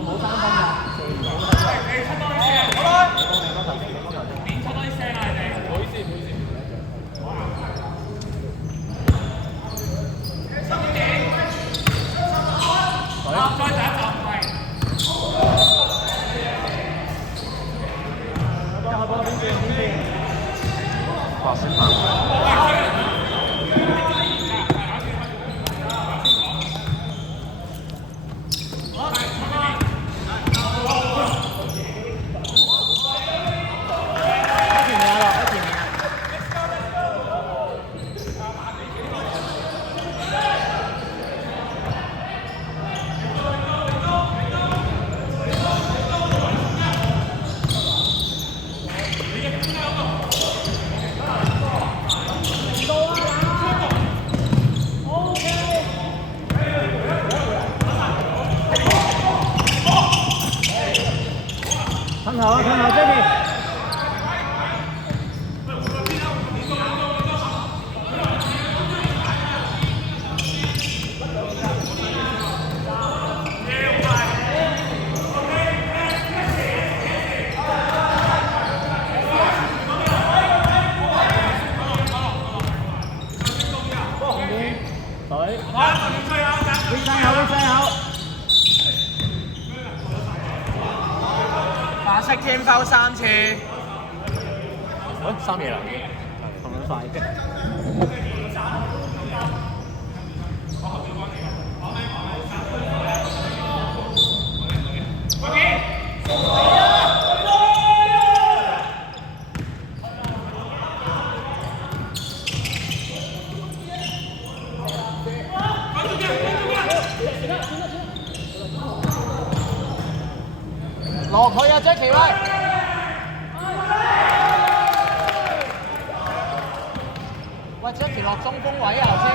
冇3分㗎，射唔到㗎。點出多啲聲啊！你哋，唔好意思，唔好意思。再第一集係。開波邊轉？白色棒。吞後 Jamie。白色添foul 3次。3嘢啦，同樣快嘅。落去啊 Jackie 喂！喂 Jackie 落中鋒位啊頭先。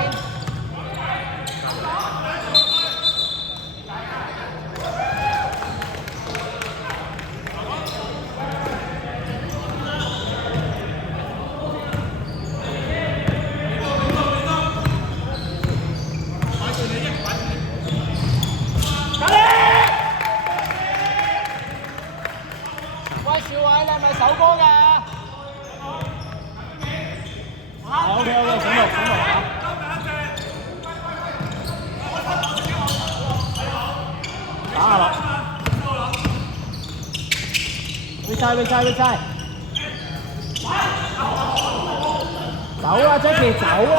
喂，小偉，你係咪首歌㗎？OK，醒目啊！打下落。會晒。走啦 ，Jackie， 走啦！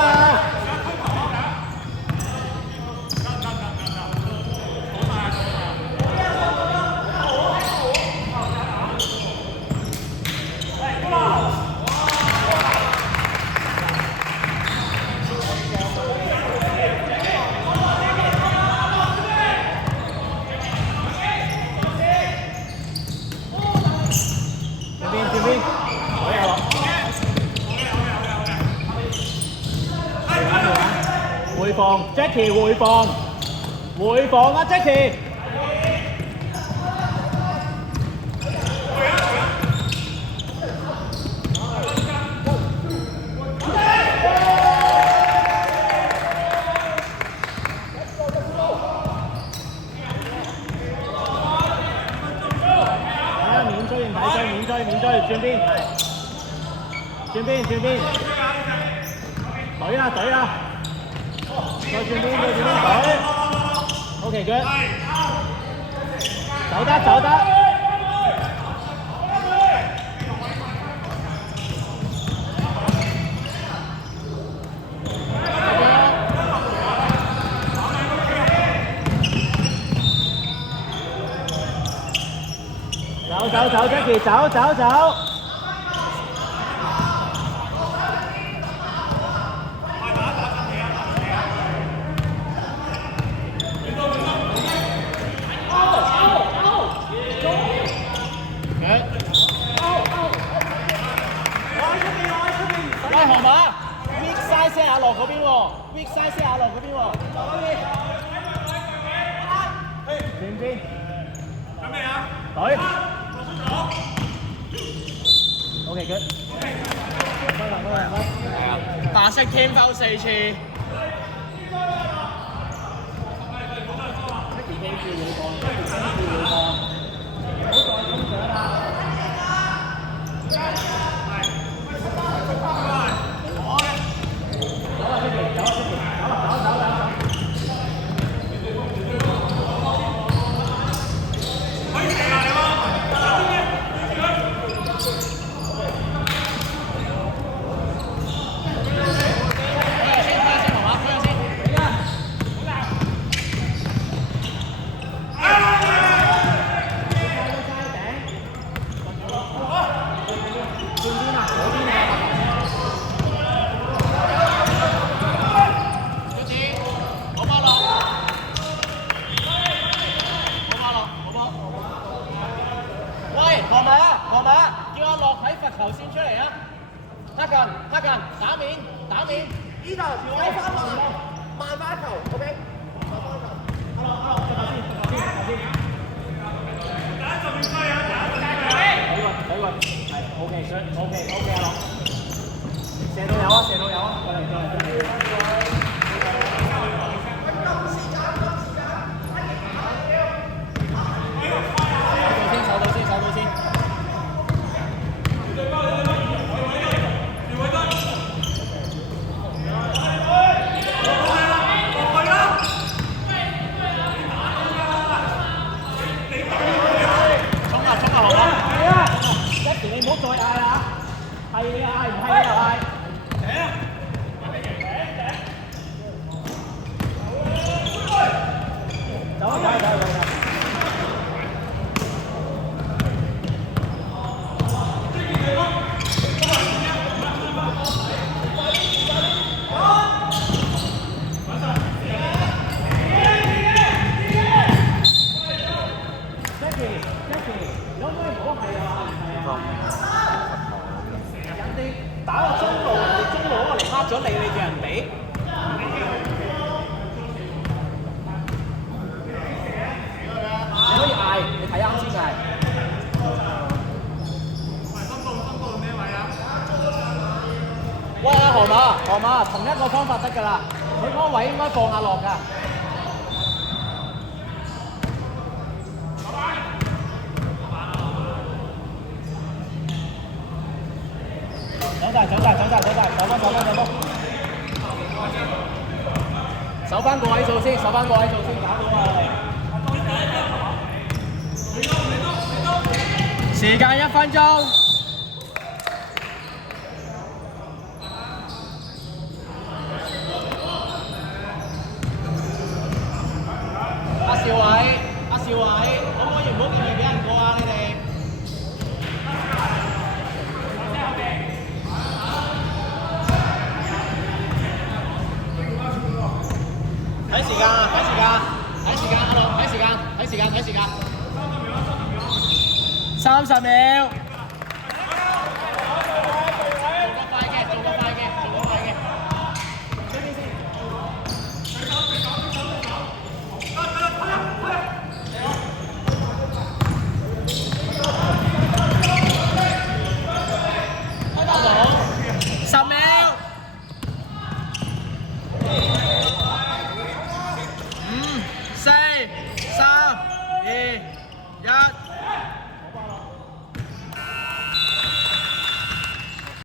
回防 ，Jackie 回防啊 ，Jackie！ 免追，轉邊，隊啦！再轉邊隊 ，OK good， 走得。走 ，Jackie， 走。喂，河馬 ，weak side 先下落嗰邊喎 ，weak side 先下落嗰邊喎。轉邊。準備啊！隊。OK good。係啊，白色添foul 4次。Jackie 記住會放。羅馬同一個方法得㗎啦，佢嗰個位應該放下落㗎。守翻個位數先，搞到啊！時間1分鐘。阿少偉，可唔可以唔好咁易俾人過啊？你哋睇時間，阿樂，睇時間，30秒。